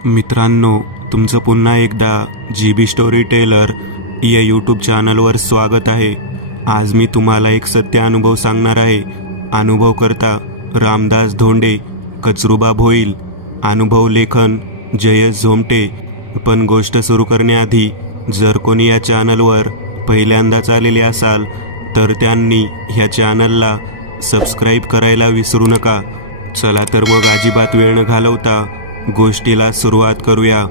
मित्रांनो, तुमचं पुन्हा एकदा GB स्टोरी टेलर या यूट्यूब चॅनलवर स्वागत आहे। आज मी तुम्हाला एक सत्य अनुभव सांगणार आहे। अनुभव करता रामदास धोंडे, कचरूबा भोईल। अनुभव लेखन जयेश झोमटे। पण गोष्ट सुरू करण्याआधी जर कोणी या चॅनलवर पहिल्यांदाच आलेले असाल तर त्यांनी ह्या चॅनलला सबस्क्राईब करायला विसरू नका। चला तर मग अजिबात वेळ न घालवता गोष्टीला सुरुवात करूया।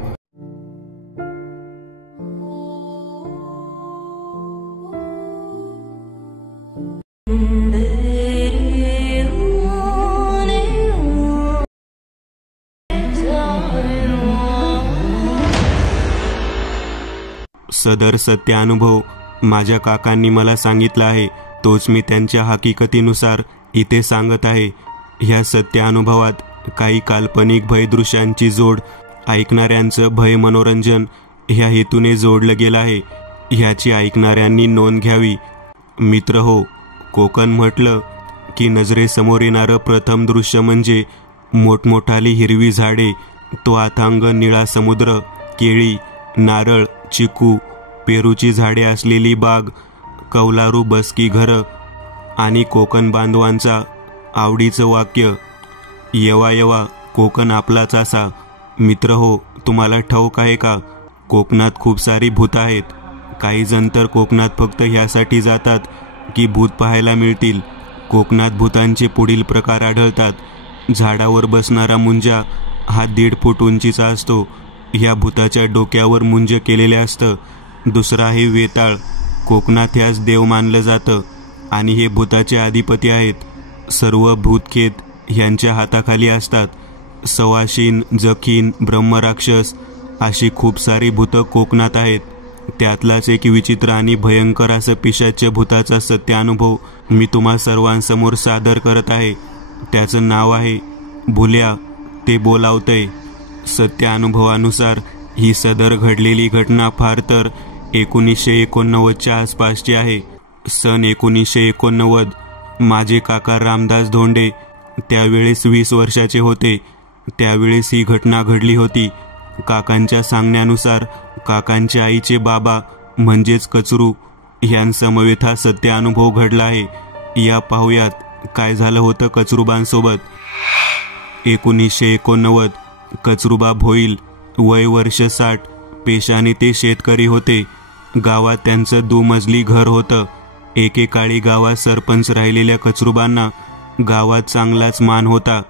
सदर सत्य अनुभव माझ्या काकांनी मला सांगितला आहे, तोच मी त्यांच्या हकीकतीनुसार इथे सांगत आहे। ह्या सत्य अनुभवात काही काल्पनिक भयदृश्यांची जोड ऐकणाऱ्यांचं भय मनोरंजन ह्या हेतूने जोडलं गेलं आहे। ह्याची ऐकणाऱ्यांनी नोंद घ्यावी। मित्र हो, कोकण म्हटलं की नजरेसमोर येणारं प्रथम दृश्य म्हणजे मोठमोठाली हिरवी झाडे, तो अथांग निळा समुद्र, केळी, नारळ, चिकू, पेरूची झाडे असलेली बाग, कौलारू बसकी घरं आणि कोकण बांधवांचा आवडीचं वाक्य, येवा येवा कोकण आपलाच असा। मित्र हो, तुम्हाला ठाऊक आहे का, कोकणात खूप सारी भूत आहेत। काही जण तर कोकणात फक्त ह्यासाठी जातात की भूत पाहायला मिळतील। कोकणात भूतांचे पुढील प्रकार आढळतात। झाडावर बसणारा मुंजा हा 1.5 फूट उंचीचा असतो। ह्या भूताच्या डोक्यावर मुंज केलेले असतं। दुसरा आहे वेताळ। कोकणात ह्यास देव मानलं जातं आणि हे भूताचे अधिपती आहेत। सर्व भूतखेत ह्यांच्या हाताखाली असतात। सवाशीन, जखीन, ब्रह्मराक्षस अशी खूप सारी भूतं कोकणात आहेत। त्यातलाच एक विचित्र आणि भयंकर असं पिशाच्य भूताचा सत्य अनुभव मी तुम्हा सर्वांसमोर सादर करत आहे। त्याचं नाव आहे भुल्या, ते बोलावतंय। सत्य अनुभवानुसार ही सदर घडलेली घटना फार तर 1989च्या आसपासची आहे। सन 1989। माझे काका रामदास धोंडे त्यावेळेस 20 वर्षाचे होते। त्यावेळेस ही घटना घडली होती। काकांच्या सांगण्यानुसार काकांच्या आईचे बाबा म्हणजेच कचरू ह्यांसमवेत हा सत्य अनुभव घडला आहे। या पाहुयात काय झालं होतं कचरूबांसोबत। 1989। कचरूबा भोईल, वय वर्ष 60, पेशाने ते शेतकरी होते। गावात त्यांचं 2 मजली घर होतं। एकेकाळी गावात सरपंच राहिलेल्या कचरूबांना गावात चांगलाच मान होता।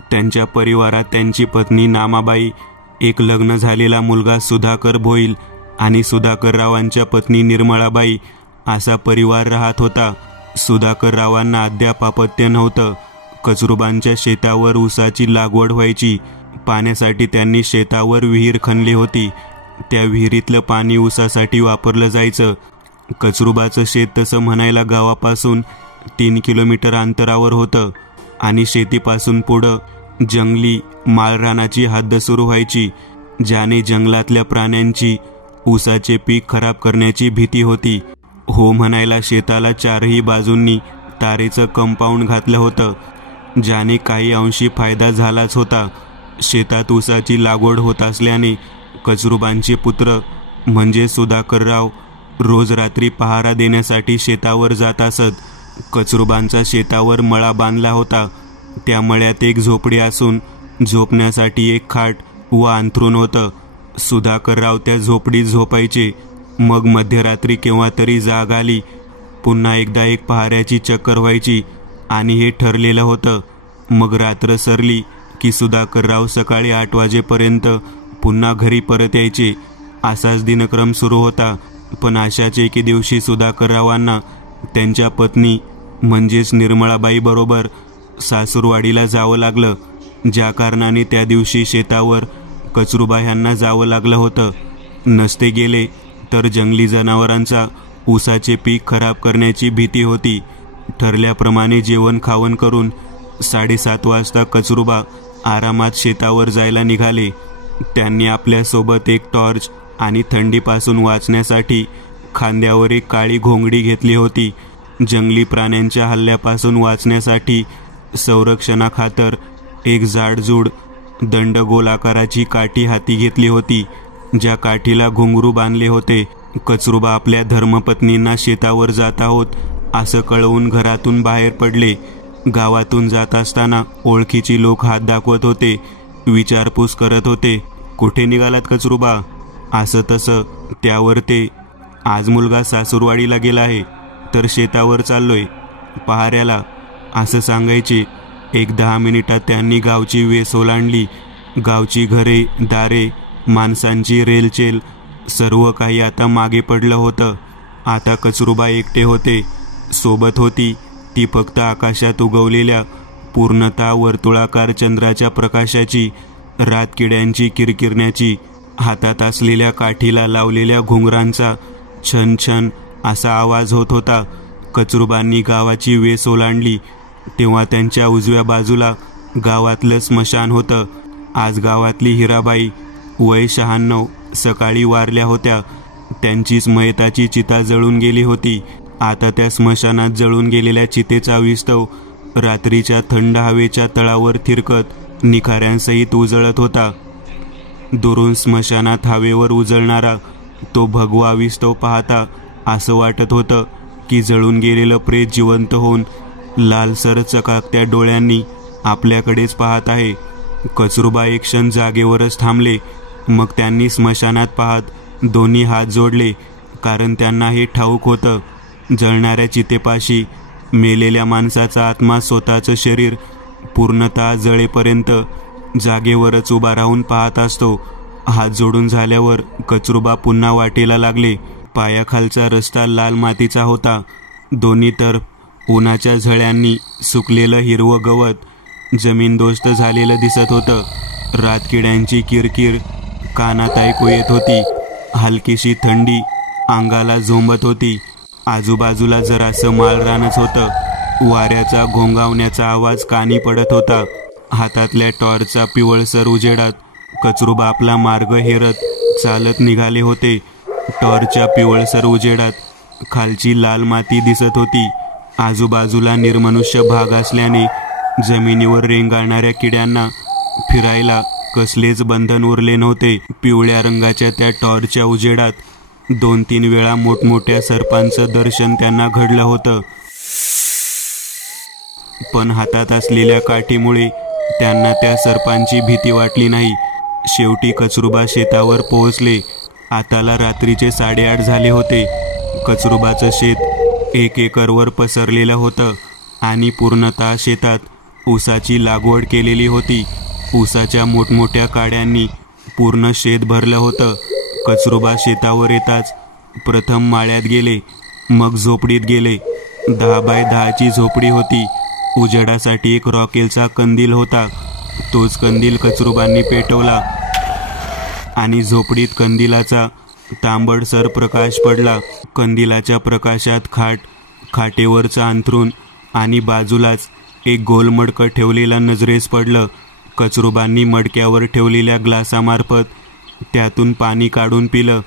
त्यांच्या परिवारात त्यांची पत्नी नामाबाई, एक लग्न झालेला मुलगा सुधाकर भोईल आणि सुधाकररावांच्या पत्नी निर्मळाबाई असा परिवार राहत होता। सुधाकररावांना अद्याप अपत्य नव्हतं। कचरूबांच्या शेतावर ऊसाची लागवड व्हायची। पाण्यासाठी त्यांनी शेतावर विहीर खणली होती। त्या विहिरीतलं पाणी ऊसासाठी वापरलं जायचं। कचरूबाचं शेत तसं म्हणायला गावापासून 3 किलोमीटर अंतरावर होतं आणि शेतीपासून पुढं जंगली माळरानाची हद्द सुरू व्हायची, ज्याने जंगलातल्या प्राण्यांची ऊसाचे पीक खराब करण्याची भीती होती। हो म्हणायला शेताला 4ही बाजूंनी तारेचं कंपाऊंड घातलं होतं, ज्याने काही अंशी फायदा झालाच होता। शेतात ऊसाची लागवड होत असल्याने कचरूबांचे पुत्र म्हणजे सुधाकरराव रोज रात्री पहारा देण्यासाठी शेतावर जात असत। कचरूबांचा शेतावर मळा बांधला होता। त्या मळ्यात एक झोपडी असून झोपण्यासाठी एक खाट व अंथरूण होतं। सुधाकरराव त्या झोपडीत झोपायचे। मग मध्यरात्री केव्हा तरी जाग आली, पुन्हा एकदा एक पहाऱ्याची चक्कर व्हायची आणि हे ठरलेलं होतं। मग रात्र सरली की सुधाकरराव सकाळी 8 वाजेपर्यंत पुन्हा घरी परत यायचे। असाच दिनक्रम सुरू होता। पण अशाच एके दिवशी सुधाकररावांना त्यांच्या पत्नी म्हणजेच निर्मळाबाई बरोबर सासूरवाडीला जावं लागलं, ज्या कारणाने त्या दिवशी शेतावर कचरूबा ह्यांना जावं लागलं होतं। नसते गेले तर जंगली जनावरांचा ऊसाचे पीक खराब करण्याची भीती होती। ठरल्याप्रमाणे जेवण खावण करून 7:30 वाजता कचरूबा आरामात शेतावर जायला निघाले। त्यांनी आपल्यासोबत एक टॉर्च आणि थंडीपासून वाचण्यासाठी खांद्यावर एक काळी घोंगडी घेतली होती। जंगली प्राण्यांच्या हल्ल्यापासून वाचण्यासाठी संरक्षणाखातर एक जाडजूड दंडगोल आकाराची काठी हाती घेतली होती, ज्या काठीला घुंगरू बांधले होते. कचरूबा आपल्या धर्मपत्नींना शेतावर जात आहोत असं कळवून घरातून बाहेर पडले. गावातून जात असताना ओळखीची लोक हात दाखवत होते, विचारपूस करत होते. कुठे निघालात कचरूबा? असं तसं. त्यावर ते, आज मुलगा सासूरवाडीला गेला आहे, तर शेतावर चाललोय पहाऱ्याला, असं सांगायचे. 1-10 मिनिटात त्यांनी गावची वेस ओलांडली. गावची घरे, दारे, माणसांची रेलचेल, सर्व काही आता मागे पडलं होतं. आता कचरूबा एकटे होते. सोबत होती ती फक्त आकाशात उगवलेल्या पूर्णतः वर्तुळाकार चंद्राच्या प्रकाशाची, रातकिड्यांची किरकिरण्याची, हातात असलेल्या काठीला लावलेल्या घुंगरांचा छन छन असा आवाज होत होता. कचरूबांनी गावाची वेस ओलांडली तेव्हा त्यांच्या उजव्या बाजूला गावातलं स्मशान होतं. आज गावातली हिराबाई, वय 96, सकाळी वारल्या होत्या. त्यांचीच मयताची चिता जळून गेली होती. आता त्या स्मशानात जळून गेलेल्या चितेचा विस्तव रात्रीच्या थंड हवेच्या तळावर थिरकत निखाऱ्यांसहित उजळत होता. दुरून स्मशानात हवेवर उजळणारा तो भगवा विस्तव पाहता असं वाटत होतं की जळून गेलेलं प्रेत जिवंत होऊन लालसर चकाकत्या डोळ्यांनी आपल्याकडेच पाहत आहे. कचरूबा एक क्षण जागेवरच थांबले. मग त्यांनी स्मशानात पाहत दोन्ही हात जोडले, कारण त्यांना हे ठाऊक होतं, जळणाऱ्या चितेपाशी मेलेल्या माणसाचा आत्मा स्वतःचं शरीर पूर्णतः जळेपर्यंत जागेवरच उभा राहून पाहत असतो. हात जोडून झाल्यावर कचरूबा पुन्हा वाटेला लागले. पायाखालचा रस्ता लाल मातीचा होता. दोन्ही तरफ उन्हाच्या झळ्यांनी सुकलेलं हिरवं गवत जमीनदोस्त झालेलं दिसत होतं. रातकिड्यांची किरकिर कानात ऐकू येत होती. हलकीशी थंडी अंगाला झोंबत होती. आजूबाजूला जरासं माळरानच होतं. वाऱ्याचा घोंगावण्याचा आवाज कानी पडत होता. हातातल्या टॉर्चचा पिवळसर उजेडात कचरूबा आपला मार्ग हेरत चालत निघाले होते. टॉर्चच्या पिवळसर उजेडात खालची लाल माती दिसत होती. आजूबाजूला निर्मनुष्य भाग असल्याने जमिनीवर रेंगाळणाऱ्या किड्यांना फिरायला कसलेच बंधन उरले नव्हते. पिवळ्या रंगाच्या त्या टॉर्चच्या उजेडात 2-3 वेळा मोठमोठ्या सर्पांचं दर्शन त्यांना घडलं होतं. पण हातात असलेल्या काठीमुळे त्यांना त्या सर्पांची भीती वाटली नाही. शेवटी कचरूबा शेतावर पोहोचले. आताला रात्रीचे 8:30 झाले होते. कचरूबाचं शेत 1 एकरवर पसरलेलं होतं आणि पूर्णतः शेतात ऊसाची लागवड केलेली होती. ऊसाच्या मोठमोठ्या काड्यांनी पूर्ण शेत भरलं होतं. कचरूबा शेतावर येताच प्रथम माळ्यात गेले, मग झोपडीत गेले. 10 बाय 10ची झोपडी होती. उजेडासाठी एक रॉकेलचा कंदील होता. तोच कंदील कचरूबांनी पेटवला आणि झोपडीत कंदिलाचा तांबडसर प्रकाश पडला. कंदिलाच्या प्रकाशात खाट, खाटेवरचं अंथरूण आणि बाजूलाच एक गोल मडकं ठेवलेलं नजरेस पडलं. कचरूबांनी मडक्यावर ठेवलेल्या ग्लासामार्फत त्यातून पाणी काढून पिलं.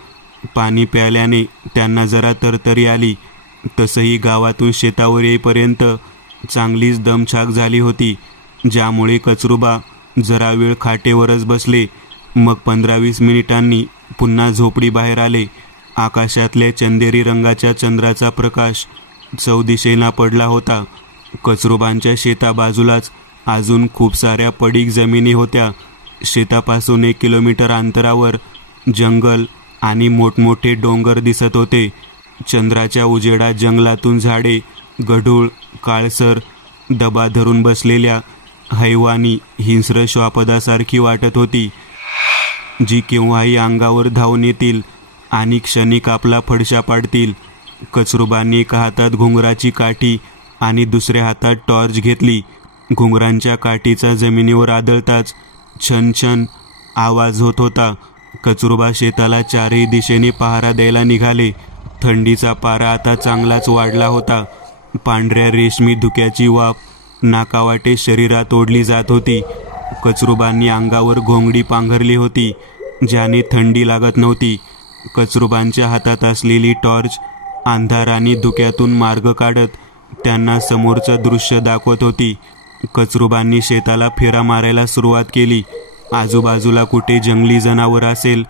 पाणी प्यायल्याने त्यांना जरा तरतरी आली. तसंही गावातून शेतावर येईपर्यंत चांगलीच दमछाक झाली होती, ज्यामुळे कचरूबा जरा वेळ खाटेवरच बसले. मग 15-20 मिनिटांनी पुन्हा झोपडी बाहेर आले. आकाशातल्या चंदेरी रंगाच्या चंद्राचा प्रकाश चौदिशेला पडला होता. कचरूबांच्या शेताबाजूलाच अजून खूप साऱ्या पडीक जमिनी होत्या. शेतापासून 1 किलोमीटर अंतरावर जंगल आणि मोठमोठे डोंगर दिसत होते. चंद्राच्या उजेडात जंगलातून झाडे गढूळ, काळसर, दबा धरून बसलेल्या हैवानी हिंस्र श्वापदासारखी वाटत होती, जी केव्हाही अंगावर धावून येतील आणि क्षणिक आपला फडशा पाडतील. कचरूबांनी एका हातात घुंगराची काठी आणि दुसऱ्या हातात टॉर्च घेतली. घुंगरांच्या काठीचा जमिनीवर आदळताच छन छन आवाज होत होता. कचरूबा शेताला 4ही दिशेने पहारा द्यायला निघाले. थंडीचा पारा आता चांगलाच वाढला होता. पांढऱ्या रेशमी धुक्याची वाफ नाकावाटे शरीरात ओढली जात होती. कचरूबांनी अंगावर घोंगडी पांघरली होती, ज्याने थंडी लागत नव्हती. कचरूबांच्या हातात असलेली टॉर्च अंधार आणि धुक्यातून मार्ग काढत त्यांना समोरचं दृश्य दाखवत होती. कचरूबांनी शेताला फेरा मारायला सुरुवात केली. आजूबाजूला कुठे जंगली जनावर असेल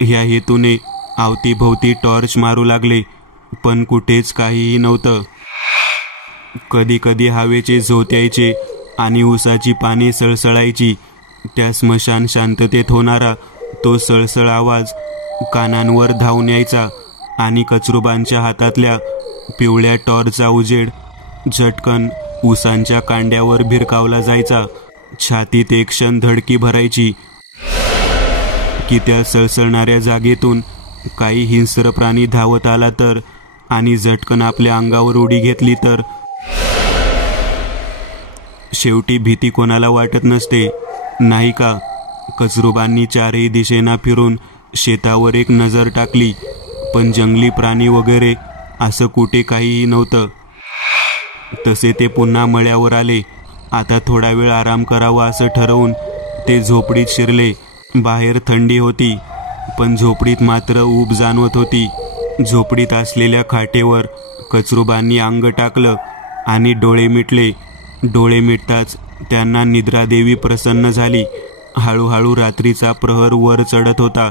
ह्या हेतूने अवतीभोवती टॉर्च मारू लागले, पण कुठेच काहीही नव्हतं. कधी कधी हवेचे झोत यायचे आणि उसाची पाने सळसळायची. त्या स्मशान शांततेत होणारा तो सळसळ आवाज कानांवर धावून यायचा आणि कचरूबांच्या हातातल्या पिवळ्या टॉर्चचा उजेड झटकन उसांच्या कांड्यावर भिरकावला जायचा. छातीत एक क्षण धडकी भरायची की त्या सळसळणाऱ्या जागेतून काही हिंस्र प्राणी धावत आला तर आणि झटकन आपल्या अंगावर उडी घेतली तर. शेवटी भीती कोणाला वाटत नसते, नाही का? कचरूबांनी चारही दिशेना फिरून शेतावर एक नजर टाकली, पण जंगली प्राणी वगैरे असं कुठे काहीही नव्हतं. तसे ते पुन्हा मळ्यावर आले. आता थोडा वेळ आराम करावा असं ठरवून ते झोपडीत शिरले. बाहेर थंडी होती, पण झोपडीत मात्र ऊब जाणवत होती. झोपडीत असलेल्या खाटेवर कचरूबांनी अंग टाकलं आणि डोळे मिटले. डोळे मिटताच त्यांना निद्रादेवी प्रसन्न झाली. हळूहळू रात्रीचा प्रहर वर चढत होता.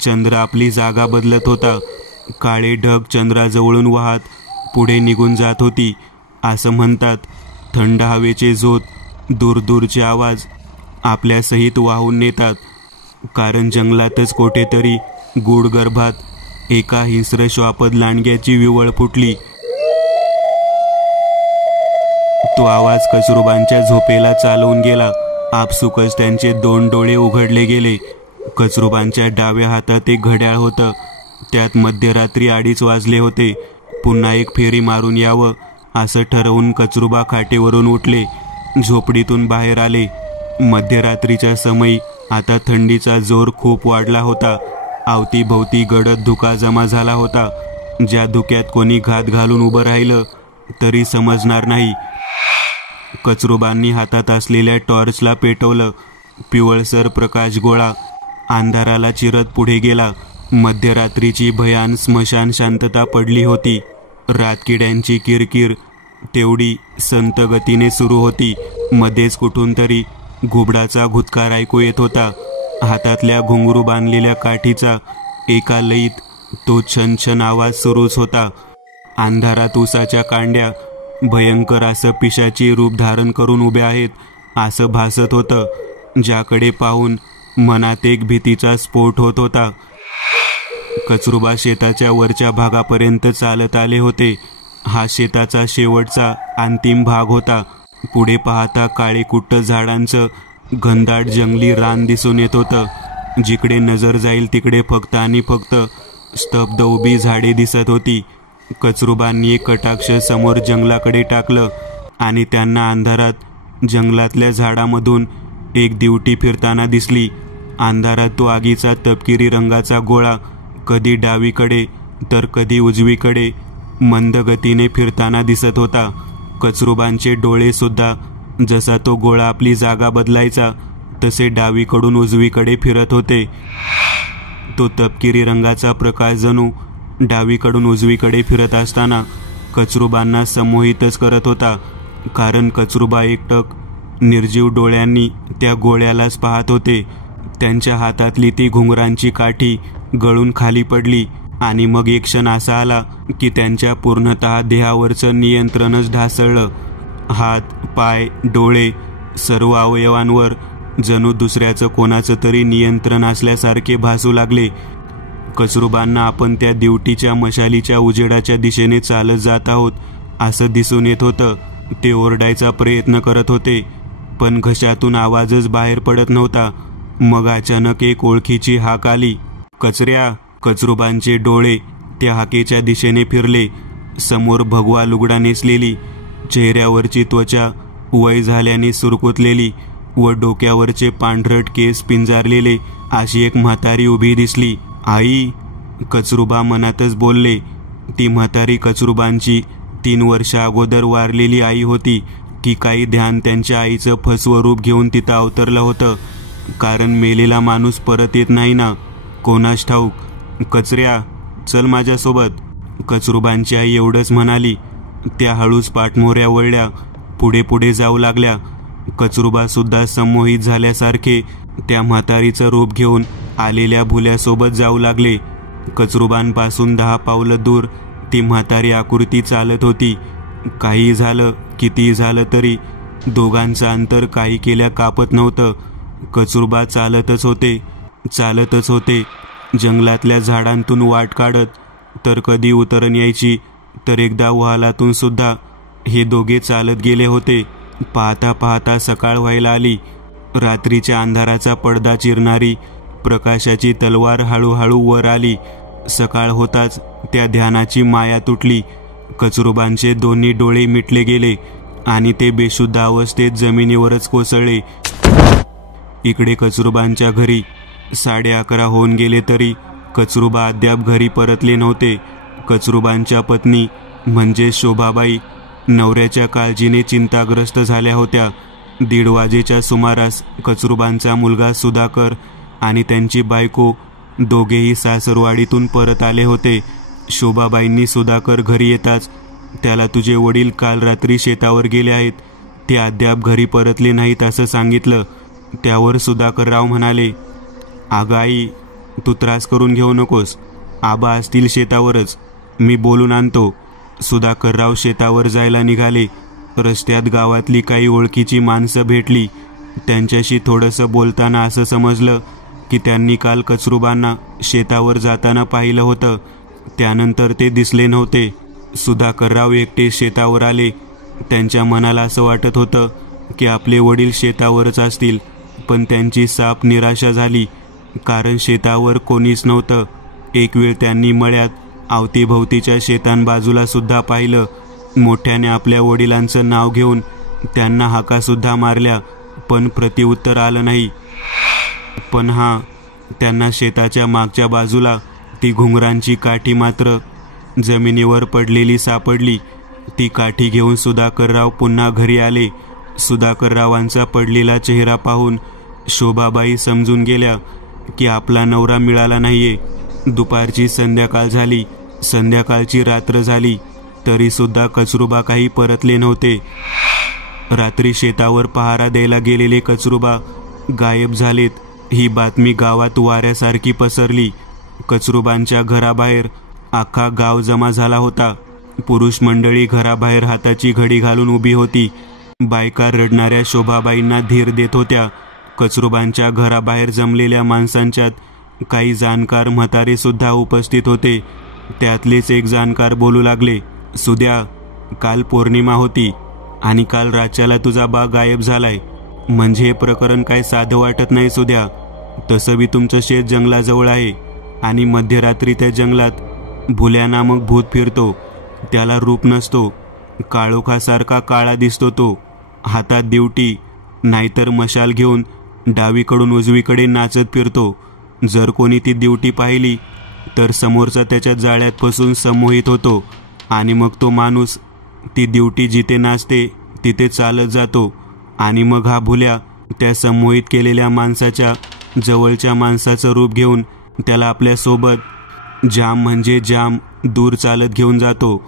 चंद्र आपली जागा बदलत होता. काळे ढग चंद्राजवळून वाहत पुढे निघून जात होती. असं म्हणतात, थंड हवेचे झोत दूरदूरचे आवाज आपल्या सहित वाहून नेतात, कारण जंगलातच कुठेतरी गूढ गर्भात एका हिंस्र श्वापद लांडग्याची विवळ फुटली. तो आवाज कचरूबांच्या झोपेला चालवून गेला. आपसुकच त्यांचे 2 डोळे उघडले गेले. कचरूबांच्या डाव्या हातात एक घड्याळ होतं. त्यात मध्यरात्री 2:30 वाजले होते. पुन्हा एक फेरी मारून यावं असं ठरवून कचरूबा खाटेवरून उठले. झोपडीतून बाहेर आले. मध्यरात्रीच्या समयी आता थंडीचा जोर खूप वाढला होता. अवतीभोवती गडद धुका जमा झाला होता. ज्या धुक्यात कोणी घात घालून उभं राहिलं तरी समजणार नाही. कचरूबांनी हातात असलेल्या टॉर्चला पेटवलं. पिवळसर प्रकाश गोळा अंधाराला चिरत पुढे गेला. मध्यरात्रीची भयान स्मशान शांतता पडली होती. रातकिड्यांची किरकिर तेवढी संत गतीने सुरू होती. मध्येच कुठून तरी घुबडाचा घुतकार ऐकू येत होता. हातातल्या घुंगरू बांधलेल्या काठीचा एका लयीत तो छनछन आवाज सुरूच होता. अंधारात उसाच्या कांड्या भयंकर असं पिशाची रूप धारण करून उभ्या आहेत असं भासत होतं, ज्याकडे पाहून मनात एक भीतीचा स्फोट होत होता. कचरूबा शेताच्या वरच्या भागापर्यंत चालत आले होते. हा शेताचा शेवटचा अंतिम भाग होता. पुढे पाहता काळेकुट्ट झाडांचं घनदाट जंगली रान दिसून येत होतं. जिकडे नजर जाईल तिकडे फक्त आणि फक्त स्तब्ध उभी झाडे दिसत होती. कचरूबांनी एक कटाक्ष समोर जंगलाकडे टाकलं आणि त्यांना अंधारात जंगलातल्या झाडामधून एक दिवटी फिरताना दिसली. अंधारात तो आगीचा तपकिरी रंगाचा गोळा कधी डावीकडे तर कधी उजवीकडे मंद गतीने फिरताना दिसत होता. कचरूबांचे डोळे सुद्धा जसा तो गोळा आपली जागा बदलायचा तसे डावीकडून उजवीकडे फिरत होते. तो तपकिरी रंगाचा प्रकाश जणू डावीकडून उजवीकडे फिरत असताना कचरूबांना संमोहितच करत होता, कारण कचरूबा एकटक निर्जीव डोळ्यांनी त्या गोळ्यालाच पाहत होते. त्यांच्या हातातली ती घुंगरांची काठी गळून खाली पडली आणि मग एक क्षण असा आला की त्यांच्या पूर्णतः देहावरचं नियंत्रणच ढासळलं. हात, पाय, डोळे सर्व अवयवांवर जणू दुसऱ्याचं कोणाचं तरी नियंत्रण असल्यासारखे भासू लागले. कचरूबांना आपण त्या दिवटीच्या मशालीच्या उजेडाच्या दिशेने चालत जात आहोत असं दिसून येत होतं. ते ओरडायचा प्रयत्न करत होते, पण घशातून आवाजच बाहेर पडत नव्हता. मग अचानक एक ओळखीची हाक आली, कचऱ्या. कचरूबांचे डोळे त्या हाकेच्या दिशेने फिरले. समोर भगवा लुगडा नेसलेली, चेहऱ्यावरची त्वचा वय झाल्याने सुरकुतलेली व डोक्यावरचे पांढरट केस पिंजारलेले अशी एक म्हातारी उभी दिसली. आई, कचरूबा मनातच बोलले. ती म्हातारी कचरूबांची 3 वर्ष अगोदर वारलेली आई होती की काही ध्यान त्यांच्या आईचं फसवं रूप घेऊन तिथं अवतरलं होतं, कारण मेलेला माणूस परत येत नाही ना, कोणास ठाऊक. कचऱ्या, चल माझ्यासोबत. कचरूबांची आई एवढंच म्हणाली. त्या हळूच पाठमोऱ्या वळल्या, पुढे पुढे जाऊ लागल्या. कचरूबा सुद्धा संमोहित झाल्यासारखे त्या म्हातारीचं रूप घेऊन आलेल्या भुल्यासोबत जाऊ लागले. कचरूबांपासून 10 पावलं दूर ती म्हातारी आकृती चालत होती. काही झालं, कितीही झालं तरी दोघांचं अंतर काही केल्या कापत नव्हतं. कचरूबा चालतच होते. जंगलातल्या झाडांतून वाट काढत, तर कधी उतरण यायची, तर एकदा वहालातून सुद्धा हे दोघे चालत गेले होते. पाहता पाहता सकाळ व्हायला आली. रात्रीच्या अंधाराचा पडदा चिरणारी प्रकाशाची तलवार हळूहळू वर आली. सकाळ होताच त्या ध्यानाची माया तुटली. कचरूबांचे दोन्ही डोळे मिटले गेले आणि ते बेशुद्ध अवस्थेत जमिनीवरच कोसळले. इकडे कचरूबांच्या घरी 11:30 होऊन गेले तरी कचरूबा अद्याप घरी परतले नव्हते. कचरूबांच्या पत्नी म्हणजे शोभाबाई नवऱ्याच्या काळजीने चिंताग्रस्त झाल्या होत्या. 1:30 वाजेच्या सुमारास कचरूबांचा मुलगा सुधाकर आणि त्यांची बायको दोघेही सासरवाडीतून परत आले होते. शोभाबाईंनी सुधाकर घरी येताच त्याला तुझे वडील काल रात्री शेतावर गेले आहेत, ते अद्याप घरी परतले नाहीत असं सांगितलं. त्यावर सुधाकरराव म्हणाले, अगं आई, तू त्रास करून घेऊ नकोस, आबा असतील शेतावरच, मी बोलून आणतो. सुधाकरराव शेतावर जायला निघाले. रस्त्यात गावातली काही ओळखीची माणसं भेटली. त्यांच्याशी थोडंसं बोलताना असं समजलं की त्यांनी काल कचरूबांना शेतावर जाताना पाहिलं होतं. त्यानंतर ते दिसले नव्हते. सुधाकरराव एकटे शेतावर आले. त्यांच्या मनाला असं वाटत होतं की आपले वडील शेतावरच असतील, पण त्यांची साफ निराशा झाली, कारण शेतावर कोणीच नव्हतं. एक वेळ त्यांनी मळ्यात अवतीभोवतीच्या शेतांबाजूला सुद्धा पाहिलं. मोठ्याने आपल्या वडिलांचं नाव घेऊन त्यांना हाकासुद्धा मारल्या, पण प्रतिउत्तर आलं नाही. पण त्यांना शेताच्या मागच्या बाजूला ती घुंगरांची काठी मात्र जमिनीवर पडलेली सापडली. ती काठी घेऊन सुधाकरराव पुन्हा घरी आले. सुधाकररावांचा पडलेला चेहरा पाहून शोभाबाई समजून गेल्या की आपला नवरा मिळाला नाहीये. दुपारची संध्याकाळ झाली, संध्याकाळची रात्र झाली, तरी सुद्धा कचरूबा काही परतले नव्हते. रात्री शेतावर पहारा द्यायला गेलेले कचरूबा गायब झालेत ही बातमी गावात वाऱ्यासारखी पसरली. कचरूबांच्या घराबाहेर अख्खा गाव जमा झाला होता. पुरुष मंडळी घराबाहेर हाताची घडी घालून उभी होती. बायका रडणाऱ्या शोभाबाईंना धीर देत होत्या. कचरूबांच्या घराबाहेर जमलेल्या माणसांच्यात काही जाणकार म्हातारे सुद्धा उपस्थित होते. त्यातलेच एक जाणकार बोलू लागले, सुद्या, काल पौर्णिमा होती आणि काल रात्याला तुझा बा गायब झालाय, म्हणजे हे प्रकरण काय साधं वाटत नाही सुद्या. तसं बी तुमचं शेत जंगलाजवळ आहे आणि मध्यरात्री त्या जंगलात भुल्या नामक भूत फिरतो. त्याला रूप नसतो, काळोखासारखा काळा दिसतो. तो हातात दिवटी नाहीतर मशाल घेऊन डावीकडून उजवीकडे नाचत फिरतो. जर कोणी ती दिवटी पाहिली तर समोरचा त्याच्या जाळ्यात फसून संमोहित होतो आणि मग तो माणूस ती दिवटी जिथे नाचते तिथे चालत जातो आणि मग हा भुल्या त्या संमोहित केलेल्या माणसाच्या जवळच्या माणसाचं रूप घेऊन त्याला आपल्यासोबत जाम म्हणजे जाम दूर चालत घेऊन जातो.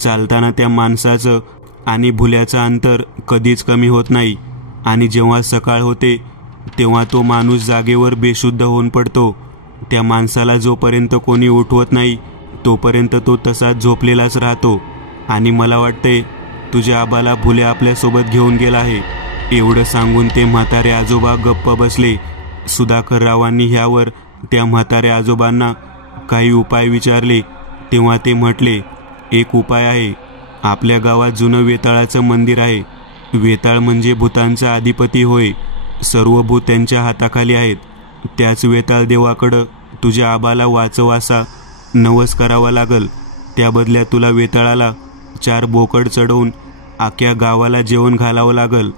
चालताना त्या माणसाचं आणि भुल्याचं अंतर कधीच कमी होत नाही आणि जेव्हा सकाळ होते तेव्हा तो माणूस जागेवर बेशुद्ध होऊन पडतो. त्या माणसाला जोपर्यंत कोणी उठवत नाही तोपर्यंत तो तसाच झोपलेलाच राहतो आणि मला वाटते तुझ्या आबाला भुल्या आपल्यासोबत घेऊन गेला आहे. एवढं सांगून ते म्हातारे आजोबा गप्प बसले. सुधाकररावांनी ह्यावर त्या म्हाताऱ्या आजोबांना काही उपाय विचारले तेव्हा ते म्हटले, एक उपाय आहे. आपल्या गावात जुनं वेताळाचं मंदिर आहे. वेताळ म्हणजे भूतांचा अधिपती होय. सर्व भूत त्यांच्या हाताखाली आहेत. त्याच वेताळ देवाकडं तुझ्या आबाला वाचवासा नवस करावा लागल. त्या बदल्यात तुला वेताळाला 4 बोकड चढवून अख्ख्या गावाला जेवण घालावं लागल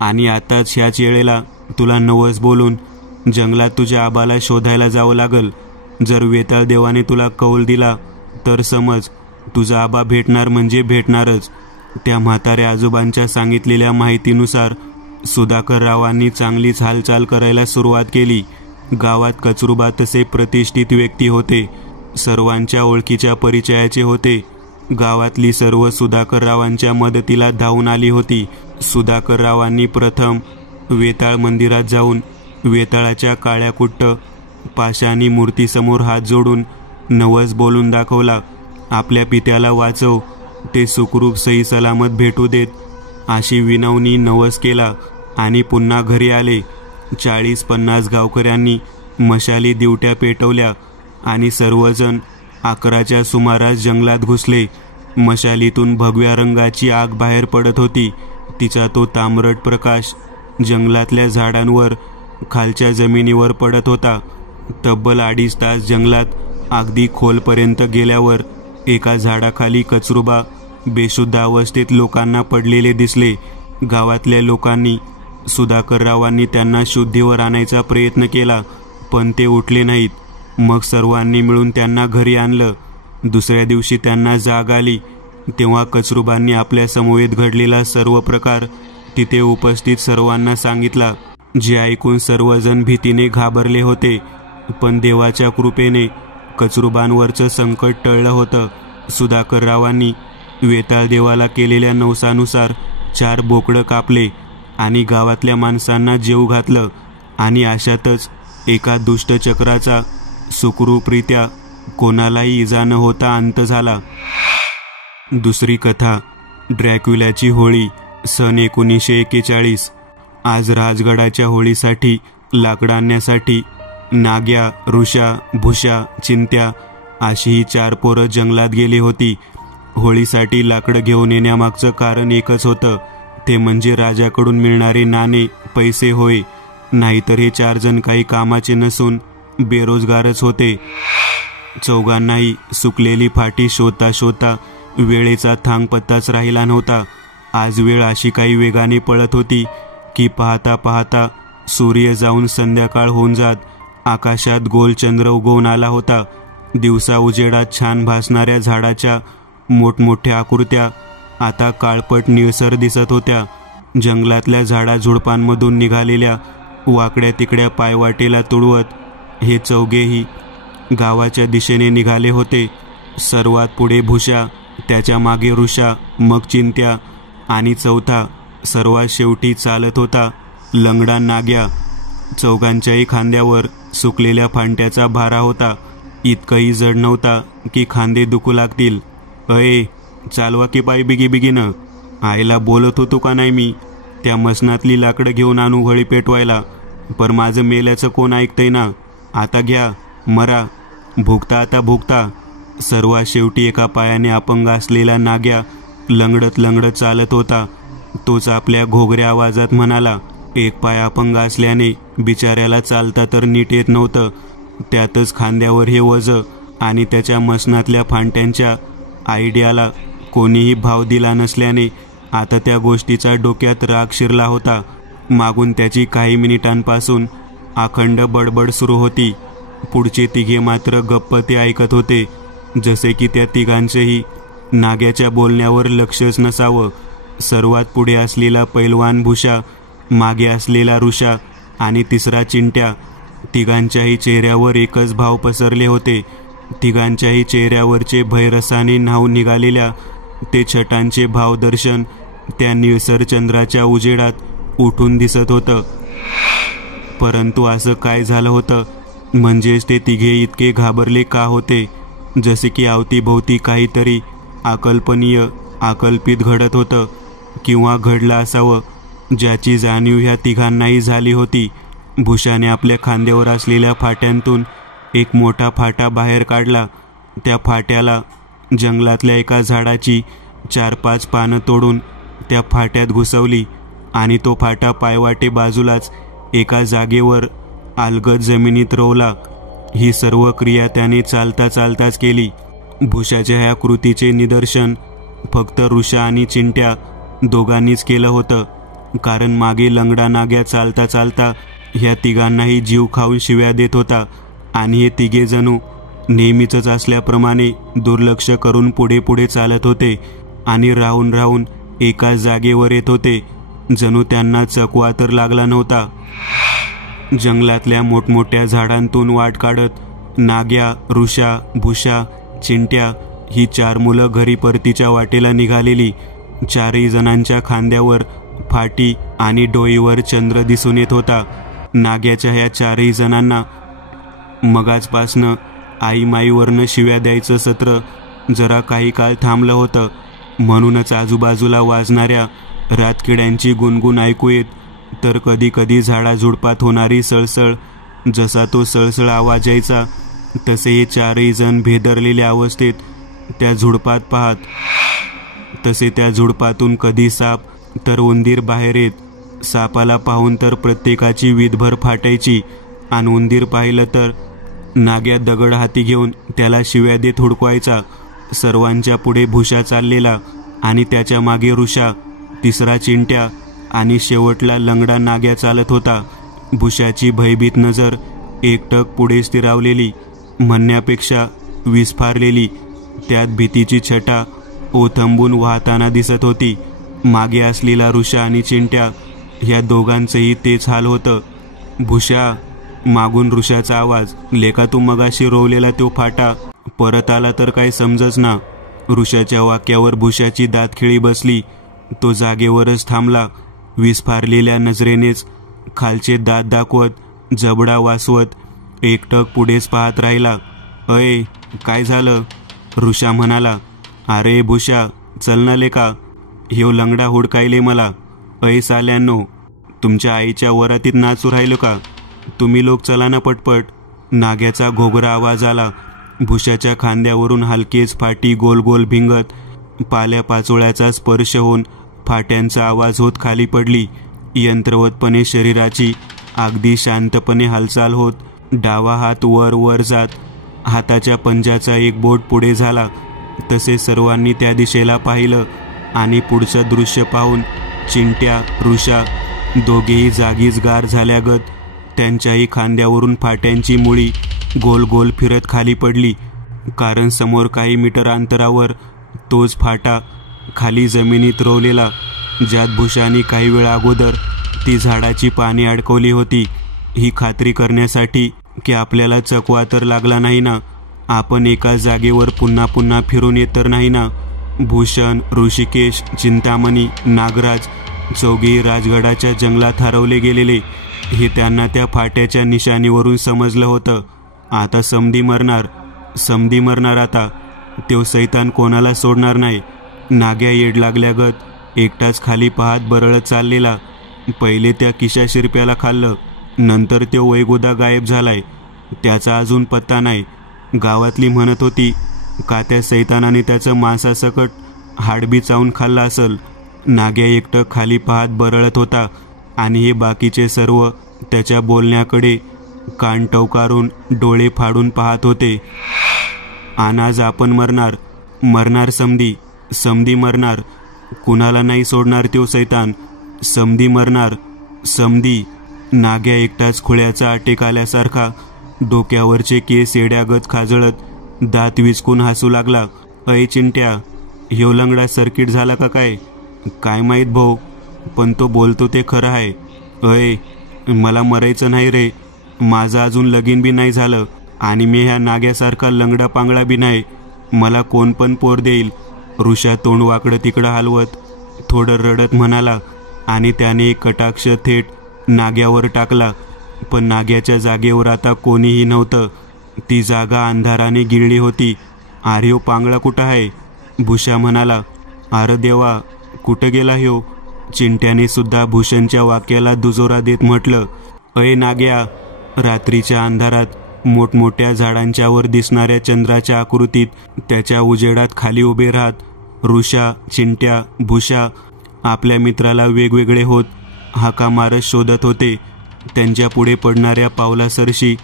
आणि आताच ह्याच वेळेला तुला नवस बोलून जंगलात तुझ्या आबाला शोधायला जावं लागल. जर वेताळ देवाने तुला कौल दिला तर समज तुझा आबा भेटणार म्हणजे भेटणारच. त्या म्हाताऱ्या आजोबांच्या सांगितलेल्या माहितीनुसार सुधाकररावांनी चांगलीच हालचाल करायला सुरुवात केली. गावात कचरूबा तसे प्रतिष्ठित व्यक्ती होते. सर्वांच्या ओळखीच्या परिचयाचे होते. गावातली सर्व सुधाकररावांच्या मदतीला धावून आली होती. सुधाकररावांनी प्रथम वेताळ मंदिरात जाऊन वेताळाच्या काळ्या कुट्ट पाषाणी मूर्तीसमोर हात जोडून नवस बोलून दाखवला. आपल्या पित्याला वाचव, ते सुखरूप सही सलामत भेटू देत, अशी विनवणी नवस केला आणि पुन्हा घरी आले. 40-50 गावकऱ्यांनी मशाली दिवट्या पेटवल्या आणि सर्वजण 11च्या सुमारास जंगलात घुसले. मशालीतून भगव्या रंगाची आग बाहेर पडत होती. तिचा तो तांबरट प्रकाश जंगलातल्या झाडांवर, खालच्या जमिनीवर पडत होता. तब्बल 2.5 तास जंगलात अगदी खोलपर्यंत गेल्यावर एका झाडाखाली कचरूबा बेशुद्ध अवस्थेत लोकांना पडलेले दिसले. गावातल्या लोकांनी, सुधाकररावांनी त्यांना शुद्धीवर आणायचा प्रयत्न केला, पण ते उठले नाहीत. मग सर्वांनी मिळून त्यांना घरी आणलं. दुसऱ्या दिवशी त्यांना जाग आली तेव्हा कचरूबांनी आपल्या समवेत घडलेला सर्व प्रकार तिथे उपस्थित सर्वांना सांगितला, जे ऐकून सर्वजण भीतीने घाबरले होते. पण देवाच्या कृपेने कचरूबांवरचं संकट टळलं होतं. सुधाकररावांनी वेताळ देवाला केलेल्या नवसानुसार 4 बोकडं कापले आणि गावातल्या माणसांना जेवू घातलं आणि अशातच एका दुष्ट चक्राचा सुखरूपरित्या कोणालाही इजा न होता अंत झाला. दुसरी कथा, ड्रॅक्युलाची होळी, सन 1941. आज राजगडाच्या होळीसाठी लाकडं आणण्यासाठी नाग्या, ऋषा, भुषा, चिंत्या अशी ही 4 पोरं जंगलात गेली होती. होळीसाठी लाकडं घेऊन येण्यामागचं कारण एकच होतं, ते म्हणजे राजाकडून मिळणारे नाणे, पैसे होय. नाहीतर हे 4 जण काही कामाचे नसून बेरोजगारच होते. चौघांनाही सुकलेली फाटी शोधता शोधता वेळेचा थांगपत्ताच राहिला नव्हता. आज वेळ अशी काही वेगाने पळत होती की पाहता पाहता सूर्य जाऊन संध्याकाळ होऊन जात. आकाशात गोल चंद्र उगवून आला होता. दिवसा उजेडात छान भासणाऱ्या झाडाच्या मोठमोठ्या आकृत्या आता काळपट निळसर दिसत होत्या. जंगलातल्या झाडाझुडपांमधून निघालेल्या वाकड्या तिकड्या पायवाटेला तुडवत हे चौघेही गावाच्या दिशेने निघाले होते. सर्वात पुढे भुषा, त्याच्या मागे ऋषा, मग चिंत्या आणि चौथा सर्वात शेवटी चालत होता लंगडा नाग्या. चौघांच्याही खांद्यावर सुकलेल्या फांट्याचा भारा होता. इतकंही जड नव्हता की खांदे दुखू लागतील. अये, चालवा की पाय बिगी बिगीनं. आईला बोलत होतो का नाही मी, त्या मसनातली लाकडं घेऊन आणू होळी पेटवायला, पर माझं मेल्याचं कोण ऐकतंय ना. आता घ्या, मरा, भुगता आता भुगता. सर्वात शेवटी एका पायाने अपंग असलेला नाग्या लंगडत लंगडत चालत होता. तोच आपल्या घोगऱ्या आवाजात म्हणाला, एक पाय अपंग असल्याने बिचाऱ्याला चालता तर नीट येत नव्हतं. त्यातच खांद्यावर हे वजं आणि त्याच्या मसनातल्या फांट्यांच्या आयडियाला कोणीही भाव दिला नसल्याने आता त्या गोष्टीचा डोक्यात राग शिरला होता. मागून त्याची काही मिनिटांपासून अखंड बडबड सुरू होती. पुढचे तिघे मात्र गप्प ते ऐकत होते, जसे की त्या तिघांचेही नाग्याच्या बोलण्यावर लक्षच नसावं. सर्वात पुढे असलेला पैलवान भुषा, मागे असलेला ऋषा आणि तिसरा चिंट्या, तिघांच्याही चेहऱ्यावर एकच भाव पसरले होते. तिघांच्याही चेहऱ्यावरचे भयरसाने न्हावून निघालेल्या ते छटांचे भावदर्शन त्या निळसर चंद्राच्या उजेडात उठून दिसत होतं. परंतु असं काय झालं होतं, म्हणजेच ते तिघे इतके घाबरले का होते, जसे की अवतीभोवती काहीतरी अकल्पनीय, अकल्पित घडत होतं किंवा घडलं असावं, ज्याची जाणीव ह्या तिघांनाही झाली होती. भुषाने आपल्या खांद्यावर असलेल्या फाट्यांतून एक मोठा फाटा बाहेर काढला. त्या फाट्याला जंगलातल्या एका झाडाची 4-5 पानं तोडून त्या फाट्यात घुसवली आणि तो फाटा पायवाटे बाजूलाच एका जागेवर अलगद जमिनीत रोवला. ही सर्व क्रिया त्याने चालता चालताच केली. भुषाच्या ह्या कृतीचे निदर्शन फक्त ऋषा आणि चिंट्या दोघांनीच केलं होतं, कारण मागे लंगडा नाग्या चालता चालता ह्या तिघांनाही जीव खाऊन शिव्या देत होता आणि हे तिघे जणू नेहमीच असल्याप्रमाणे दुर्लक्ष करून पुढे पुढे चालत होते आणि राहून राहून एका जागेवर येत होते, जणू त्यांना चकवा तर लागला नव्हता. जंगलातल्या मोठमोठ्या झाडांतून वाट काढत नाग्या, ऋषा, भुषा, चिंट्या ही 4 मुलं घरी परतीच्या वाटेला निघालेली. 4ही जणांच्या खांद्यावर फाटी आणि डोईवर चंद्र दिसून येत होता. नाग्याच्या ह्या चारही जणांना मगाचपासनं आईमाईवरनं शिव्या द्यायचं सत्र जरा काही काळ थांबलं होतं. म्हणूनच आजूबाजूला वाजणाऱ्या रातकिड्यांची गुणगुण ऐकू येत, तर कधी कधी झाडाझुडपात होणारी सळसळ. जसा तो सळसळ आवाज यायचा तसे हे चारही जण भेदरलेल्या अवस्थेत त्या झुडपात पाहत. तसे त्या झुडपातून कधी साप तर उंदीर बाहेर येत. सापाला पाहून तर प्रत्येकाची वीधभर फाटायची, आणि उंदीर पाहिलं तर नाग्या दगड हाती घेऊन त्याला शिव्या देत हुडकवायचा. सर्वांच्या पुढे भुशा चाललेला, आणि त्याच्या मागे ऋषा, तिसरा चिंट्या, आणि शेवटला लंगडा नाग्या चालत होता. भुशाची भयभीत नजर एकटक पुढे स्थिरावलेली, म्हणण्यापेक्षा विस्फारलेली. त्यात भीतीची छटा ओथंबून वाहताना दिसत होती. मागे असलेला ऋषा आणि चिंट्या ह्या दोघांचंही तेच हाल होतं. भुशा, मागून ऋषाचा आवाज, लेका तू मगाशी रोवलेला तो फाटा परत आला तर काय समजच ना. ऋषाच्या वाक्यावर भुशाची दातखिळी बसली. तो जागेवरच थांबला. विस्फारलेल्या नजरेनेच खालचे दात दाखवत, जबडा वासवत एकटक पुढेच पाहत राहिला. अय, काय झालं? ऋषा म्हणाला. अरे भुशा, चल ना लेका, ह्यो लंगडा हुडकायले मला. अय साल्यांनो, तुमच्या आईच्या वरातीत नाचू राहिलो का? तुम्ही लोक चला ना पटपट. नाग्याचा घोगरा आवाज आला. भुशाच्या खांद्यावरून हलकेच फाटी गोल गोल भिंगत पाल्या पाचोळ्याचा स्पर्श होऊन फाट्यांचा आवाज होत खाली पडली. यंत्रवतपणे शरीराची अगदी शांतपणे हालचाल होत डावा हात वर वर जात हाताच्या पंजाचा एक बोट पुढे झाला. तसे सर्वांनी त्या दिशेला पाहिलं, आणि पुढचं दृश्य पाहून चिंट्या, ऋषा दोघेही जागीच गार झाल्यागत त्यांच्याही खांद्यावरून फाट्यांची मुळी गोल गोल फिरत खाली पडली. कारण समोर काही मीटर अंतरावर तोच फाटा खाली जमिनीत रोवलेला, ज्यात भुशानी काही वेळ अगोदर ती झाडाची पाने अडकवली होती. ही खात्री करण्यासाठी की आपल्याला चकवा तर लागला नाही ना, आपण एका जागेवर पुन्हा पुन्हा फिरून येत तर नाही ना. भूषण, ऋषिकेश, चिंतामणी, नागराज चौघेही राजगडाच्या जंगलात हरवले गेलेले हे त्यांना त्या फाट्याच्या निशाणीवरून समजलं होतं. आता समधी मरणार आता. तो सैतान कोणाला सोडणार नाही. नाग्या येड लागल्यागत एकटाच खाली पाहत बरळत चाललेला. पहिले त्या किशा शिरप्याला खाल्लं, नंतर तो वैगोदा गायब झालाय. त्याचा अजून पत्ता नाही. गावातली म्हणत होती का त्या सैतानाने त्याचं मांसासकट हाडबी चावून खाल्लं असल. नाग्या एकटं खाली पाहत बरळत होता, आणि हे बाकीचे सर्व त्याच्या बोलण्याकडे कान टवकारून डोळे फाडून पाहत होते. आणि आज आपण मरणार समधी मरणार. कुणाला नाही सोडणार तो सैतान. समधी मरणार. नाग्या एकटाच खुळ्याचा आटेक आल्यासारखा डोक्यावरचे केस येड्यागत खाजळत दात विचकून हसू लागला. अय चिंट्या, ह्यो लंगडा सर्किट झाला का काय? काय माहीत भाऊ, पण तो बोलतो ते खरं आहे. अय, मला मरायचं नाही रे. माझं अजून लगीन बी नाही झालं, आणि मी ह्या नाग्यासारखा लंगडा पांगळा बी नाही. मला कोण पण पोर देईल. ऋषा तोंड वाकडं तिकडं हलवत थोडं रडत म्हणाला, आणि त्याने एक कटाक्ष थेट नाग्यावर टाकला. पण नाग्याच्या जागेवर आता कोणीही नव्हतं. ती जागा अंधाराने गिळली होती. आर्यो पांगळा कुठं आहे? भूषा म्हणाला. अरे देवा, कुठं गेला ह्यो? चिंट्याने सुद्धा भूषणच्या वाक्याला दुजोरा देत म्हटलं. अय नाग्या. रात्रीच्या अंधारात मोठमोठ्या झाडांच्यावर दिसणाऱ्या चंद्राच्या आकृतीत त्याच्या उजेडात खाली उभे राहत ऋषा, चिंट्या, भूषा आपल्या मित्राला वेगवेगळे होत हाका मारत शोधत होते. त्यांच्या पुढे पडणाऱ्या पावलासरशी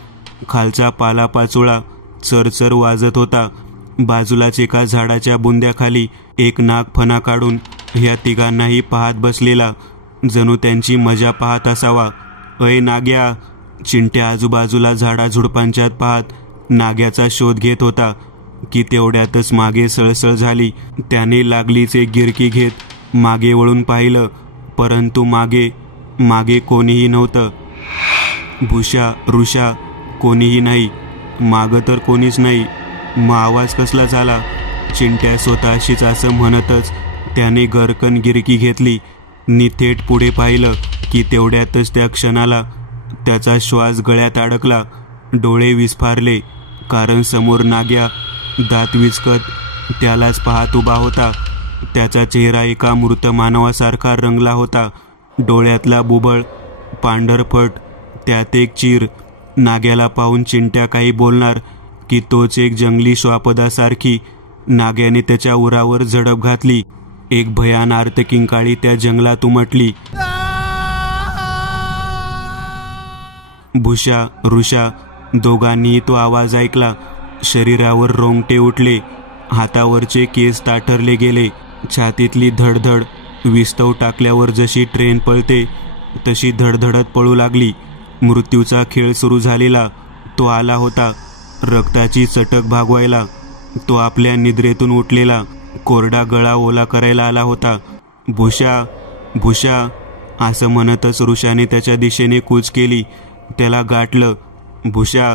खालचा पालापाचोळा चरचर वाजत होता. बाजूलाच एका झाडाच्या बुंद्याखाली एक नाग फणा काढून ह्या तिघांनाही पाहत बसलेला, जणू त्यांची मजा पाहत असावा. अय नाग्या. चिंट्या आजूबाजूला झाडाझुडपांच्यात पाहत नाग्याचा शोध घेत होता की तेवढ्यातच मागे सळसळ झाली. त्याने लागलीच एक गिरकी घेत मागे वळून पाहिलं, परंतु मागे कोणीही नव्हतं. भूषा, ऋषा कोणीही नाही. मागं तर कोणीच नाही. मग आवाज कसला झाला? चिंट्या स्वतःशीच असं म्हणतच त्याने घरकन गिरकी घेतली. नि थेट पुढे पाहिलं की तेवढ्यातच त्या क्षणाला त्याचा श्वास गळ्यात अडकला, डोळे विस्फारले, कारण समोर नाग्या दात विचकत त्यालाच पाहत उभा होता. त्याचा चेहरा एका मृत मानवासारखा रंगला होता. डोळ्यातला बुबळ पांढरफट, त्यात एक चीर. नाग्याला पाहून चिंट्या काही बोलणार की तोच एक जंगली श्वापदासारखी नाग्याने त्याच्या उरावर झडप घातली. एक भयान आर्तकिंकाळी त्या जंगलात उमटली. भुशा, ऋषा दोघांनीही तो आवाज ऐकला. शरीरावर रोंगटे उठले, हातावरचे केस ताठरले गेले. छातीतली धडधड विस्तव टाकल्यावर जशी ट्रेन पळते तशी धडधडत पळू लागली. मृत्यूचा खेळ सुरू झालेला. तो आला होता रक्ताची चटक भागवायला. तो आपल्या निद्रेतून उठलेला, कोरडा गळा ओला करायला आला होता. भुशा, भुशा असं म्हणतच ऋषाने त्याच्या दिशेने कूच केली. त्याला गाठलं. भुशा,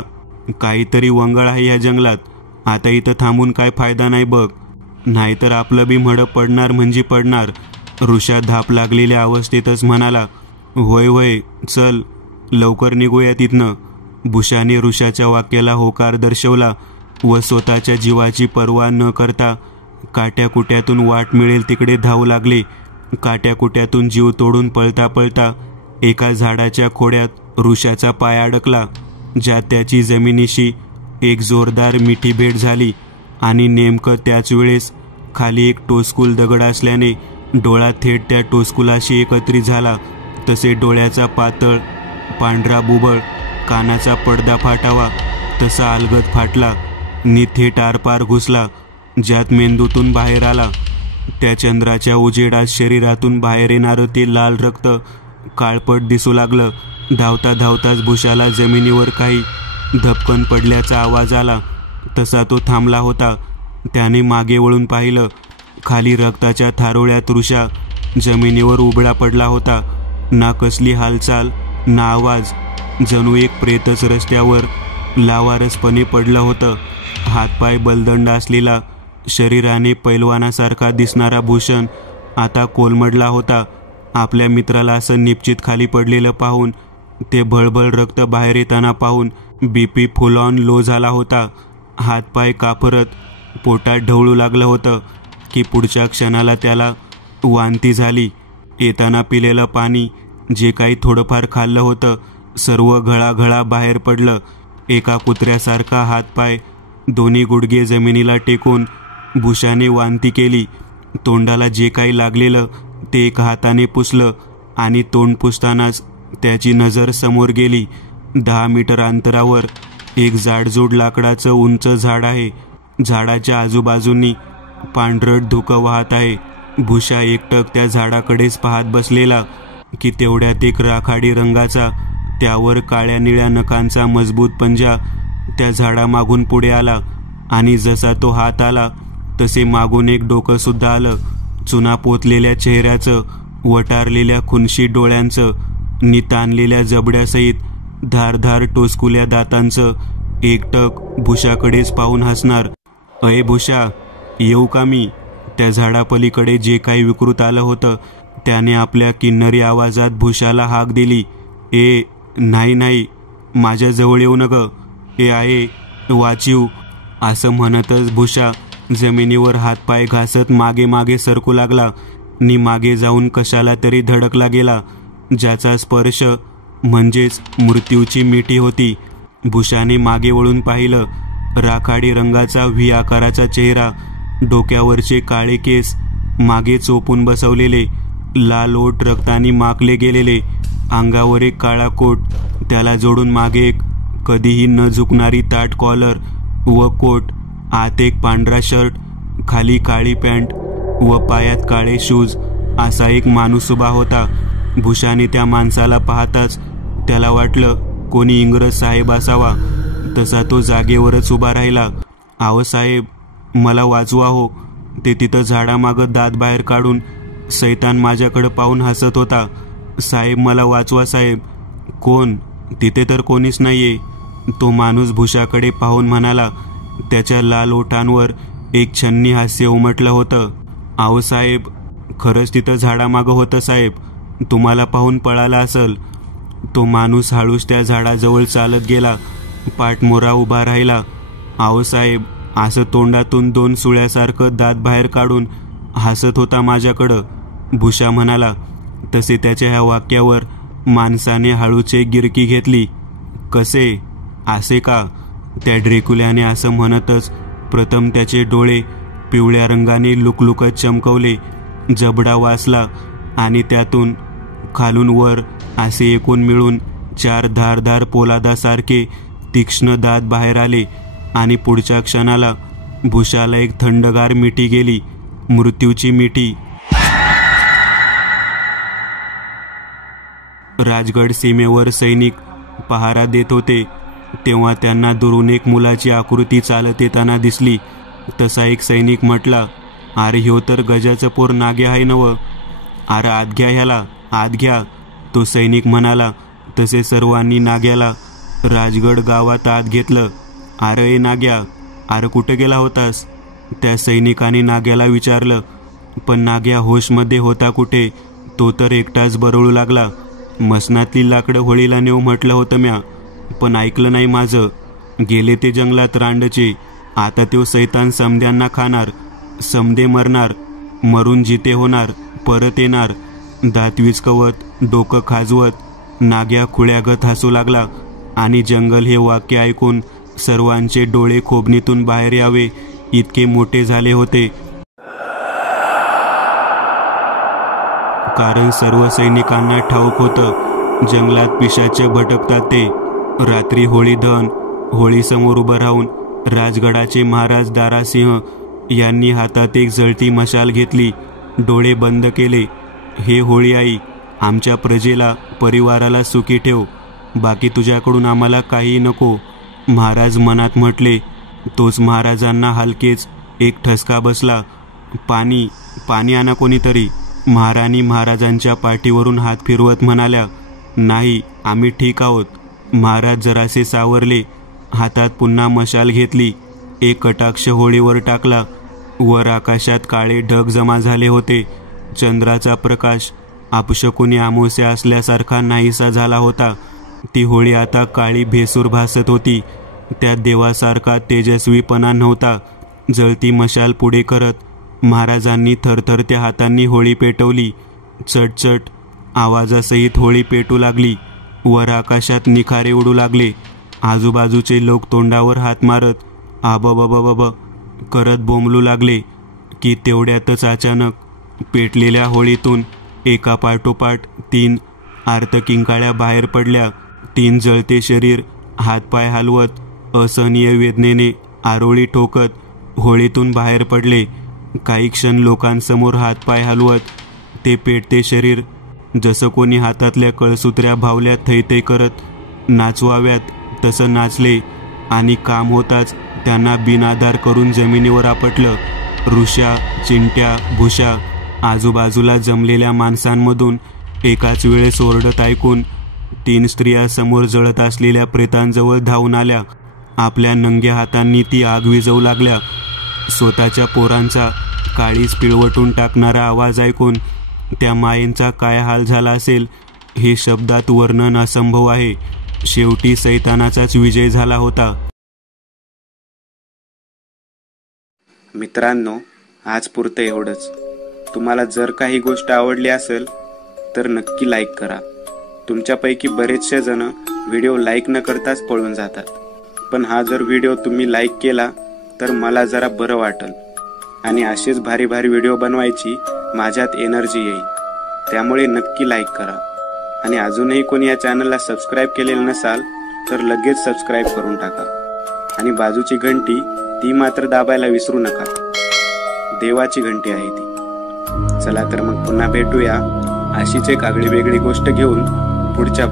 काहीतरी वंगळ आहे या जंगलात. आता इथं थांबून काय फायदा नाही बघ, नाहीतर आपलं बी मडं पडणार म्हणजे पडणार. ऋषा धाप लागलेल्या अवस्थेतच म्हणाला, होय होय, चल लवकर निघूया तिथनं. भुशाने ऋषाच्या वाक्याला होकार दर्शवला व स्वतःच्या जीवाची पर्वा न करता काट्याकुट्यातून वाट मिळेल तिकडे धावू लागले. काट्याकुट्यातून जीव तोडून पळता पळता एका झाडाच्या खोड्यात ऋषाचा पाय अडकला, ज्यात त्याची जमिनीशी एक जोरदार मिठी भेट झाली. आणि नेमकं त्याच वेळेस खाली एक टोस्कुल दगड असल्याने डोळा थेट त्या टोस्कुलाशी एकत्रित झाला. तसे डोळ्याचा पातळ पांढरा बुबळ, कानाचा पडदा फाटावा तसा अलगद फाटला नि थेट आरपार घुसला, ज्यात मेंदूतून बाहेर आला. त्या चंद्राच्या उजेडात शरीरातून बाहेर येणारं ते लाल रक्त काळपट दिसू लागलं. धावता धावताच भुशाला जमिनीवर काही धपकन पडल्याचा आवाज आला. तसा तो थांबला होता. त्याने मागे वळून पाहिलं. खाली रक्ताच्या थारोळ्यात ऋषा जमिनीवर उबळा पडला होता. ना कसली हालचाल ना आवाज, जणू एक प्रेतच रस्त्यावर लावारसपणे पडलं होतं. हातपाय बलदंड असलेला, शरीराने पैलवानासारखा दिसणारा भूषण आता कोलमडला होता. आपल्या मित्राला असं निश्चित खाली पडलेलं पाहून, ते भळभळ रक्त बाहेर येताना पाहून बीपी फुल ऑन लो झाला होता. हातपाय कापरत पोटात ढवळू लागलं होतं की पुढच्या क्षणाला त्याला वांती झाली. येताना पिलेलं पाणी, जे काही थोडंफार खाल्लं होतं, सर्व घळाघळा बाहेर पडलं. एका कुत्र्यासारखा हातपाय, दोन्ही गुडघे जमिनीला टेकून भुशाने वांती केली. तोंडाला जे काही लागलेलं ते एका हाताने पुसलं आणि तोंड पुसतानाच त्याची नजर समोर गेली. 10 मीटर अंतरावर एक जाडजूड लाकडाचं उंच झाड आहे. झाडाच्या आजूबाजूंनी पांढरट धुकं वाहत आहे. भुशा एकटक त्या झाडाकडेच पाहत बसलेला की तेवढ्यात एक राखाडी रंगाचा, त्यावर काळ्या निळ्या नखांचा मजबूत पंजा त्या झाडामागून पुढे आला. आणि जसा तो हात आला तसे मागून एक डोकं सुद्धा आलं. चुना पोतलेल्या चेहऱ्याचं, वटारलेल्या खुनशी डोळ्यांचं, निताणलेल्या जबड्यासहित धारधार टोचकुल्या दातांचं, एकटक भुशाकडेच पाहून हसणार. अये भुशा, येऊ का मी? त्या झाडापलीकडे जे काही विकृत आलं होतं त्याने आपल्या किन्नरी आवाजात भुशाला हाक दिली. ए नाही नाही, माझ्या जवळ येऊ नग. ए आहे वाचीव. असं म्हणतच भुशा जमिनीवर हातपाय घासत मागे मागे सरकू लागला. नि मागे जाऊन कशाला तरी धडकला गेला, ज्याचा स्पर्श म्हणजेच मृत्यूची मिठी होती. भुशाने मागे वळून पाहिलं. राखाडी रंगाचा व्ही आकाराचा चेहरा, डोक्यावरचे काळे केस मागे चोपून बसवलेले, लाल ओठ रक्तानी माखले गेलेले, अंगावर एक काळा कोट, त्याला जोडून मागे एक कधीही न झुकणारी ताट कॉलर व कोट, आत एक पांढरा शर्ट, खाली काळी पॅन्ट व पायात काळे शूज, असा एक माणूस उभा होता. भुशाने त्या माणसाला पाहताच त्याला वाटलं कोणी इंग्रज साहेब असावा. तसा तो जागेवरच उभा राहिला. आहो साहेब, मला वाचवा हो. ते तिथं झाडामागं दात बाहेर काढून सैतान माझ्याकडे पाहून हसत होता. साहेब, मला वाचवा साहेब. कोण? तिथे तर कोणीच नाहीये. तो माणूस भुशाकडे पाहून म्हणाला. त्याच्या लाल ओठांवर एक छन्नी हास्य उमटलं होतं. आहो साहेब, खरंच तिथं झाडामागं होतं साहेब. तुम्हाला पाहून पळाला असल. तो माणूस हळूच त्या झाडाजवळ चालत गेला. पाठमोरा उभा राहिला. "आहो साहेब," असं तोंडातून 2 सुळ्यासारखं दात बाहेर काढून हसत होता माझ्याकडं. भुशा म्हणाला. तसे त्याच्या ह्या वाक्यावर माणसाने हळूच एक गिरकी घेतली. "कसे? असे का?" त्या ड्रेकुल्याने असं म्हणतच प्रथम त्याचे डोळे पिवळ्या रंगाने लुकलुकत चमकवले. जबडा वाचला आणि त्यातून खालून वर असे एकूण मिळून 4 धारदार पोलादासारखे तीक्ष्ण दात बाहेर आले आणि पुढच्या क्षणाला भुशाला एक थंडगार मिठी गेली. मृत्यूची मिठी. राजगड सीमेवर सैनिक पहारा देत होते तेव्हा त्यांना दुरून एक मुलाची आकृती चालत येताना दिसली. तसा एक सैनिक म्हटला, "अरे ह्यो तर गजाचं पोर नाग्या आहे नव. अरे आत घ्या ह्याला, आत घ्या." तो सैनिक म्हणाला. तसे सर्वांनी नाग्याला राजगड गावात आत घेतलं. "अरे नाग्या, अरे कुठे गेला होतास?" त्या सैनिकाने नाग्याला विचारलं. पण नाग्या होशमध्ये होता कुठे? तो तर एकटाच बरळू लागला. "मसनातली लाकडं होळीला नेऊ म्हटलं होतं म्या, पण ऐकलं नाही माझं. गेले ते जंगलात रांडचे. आता त्यो सैतान समद्यांना खाणार. समदे मरणार, मरून जिते होणार, परत येणार." दात विचकवत, डोकं खाजवत नाग्या खुळ्यागत हसू लागला आणि जंगल हे वाक्य ऐकून सर्वांचे डोळे खोबणीतून बाहेर यावे इतके मोठे झाले होते. कारण सर्व सैनिकांना ठाऊक होतं जंगलात पिशाचे भटकतात ते. रात्री होळी दहन. होळीसमोर उभं राहून राजगडाचे महाराज दारासिंह यांनी हातात एक जळती मशाल घेतली. डोळे बंद केले. "हे होळी आई, आमच्या प्रजेला, परिवाराला सुखी ठेव. बाकी तुझ्याकडून आम्हाला काही नको." महाराज मनात म्हटले. तोच महाराजांना हलकेच एक ठसका बसला. "पाणी, पाणी आणा कोणीतरी." महाराणी महाराजांच्या पाठीवरून हात फिरवत म्हणाल्या. "नाही, आम्ही ठीक आहोत." महाराज जरासे सावरले. हातात पुन्हा मशाल घेतली. एक कटाक्ष होळीवर टाकला. वर आकाशात काळे ढग जमा झाले होते. चंद्राचा प्रकाश अपशकुनी अमावस्या असल्यासारखा नाहीसा झाला होता. ती होळी आता काळी भेसूर भासत होती. त्यात देवासारखा तेजस्वीपणा नव्हता. जळती मशाल पुढे करत महाराजांनी थरथरत्या हातांनी होळी पेटवली. चटचट आवाजासहित होळी पेटू लागली. वर आकाशात निखारे उडू लागले. आजूबाजूचे लोक तोंडावर हात मारत आबबबब करत बोंबलू लागले की तेवढ्यातच अचानक पेटलेल्या होळीतून एका पाठोपाठ 3 आर्तकिंकाळ्या बाहेर पडल्या. 3 जळते शरीर हातपाय हलवत असहनीय वेदनेने आरोळी ठोकत होळीतून बाहेर पडले. काही क्षण लोकांसमोर हातपाय हलवत ते पेटते शरीर जसं कोणी हातातल्या कळसूत्र्या भावल्या थैथै करत नाचवाव्यात तसं नाचले आणि काम होताच त्यांना बिनआधार करून जमिनीवर आपटलं. ऋषा, चिंट्या, भुशा आजूबाजूला जमलेल्या माणसांमधून एकाच वेळेस ओरडत ऐकून 3 स्त्रिया समोर जळत असलेल्या प्रेतांजवळ धावून आल्या. आपल्या नंग्या हातांनी ती आग विझवू लागल्या. स्वतःच्या पोरांचा काळीज पिळवटून टाकणारा आवाज ऐकून त्या मायेंचा काय हाल झाला असेल हे शब्दात वर्णन असंभव आहे. शेवटी सैतानाचाच विजय झाला होता. मित्रांनो, आज पुरतं एवढंच. तुम्हाला जर काही गोष्ट आवडली असेल तर नक्की लाईक करा. तुमच्यापैकी बरेचसे जण व्हिडिओ लाईक न करताच पळून जातात. पण हा जर व्हिडिओ तुम्ही लाईक केला तर मला जरा बरं वाटेल आणि असेच भारी भारी व्हिडिओ बनवायची माझ्यात एनर्जी येईल. त्यामुळे नक्की लाईक करा. आणि अजूनही कोणी या चॅनलला सबस्क्राईब केलेलं नसाल तर लगेच सबस्क्राईब करून टाका. आणि बाजूची घंटी ती मात्र दाबायला विसरू नका. देवाची घंटी आहे ती. चला तर मग पुन्हा भेटूया अशीच एक आगळी वेगळी गोष्ट घेऊन पुढच्या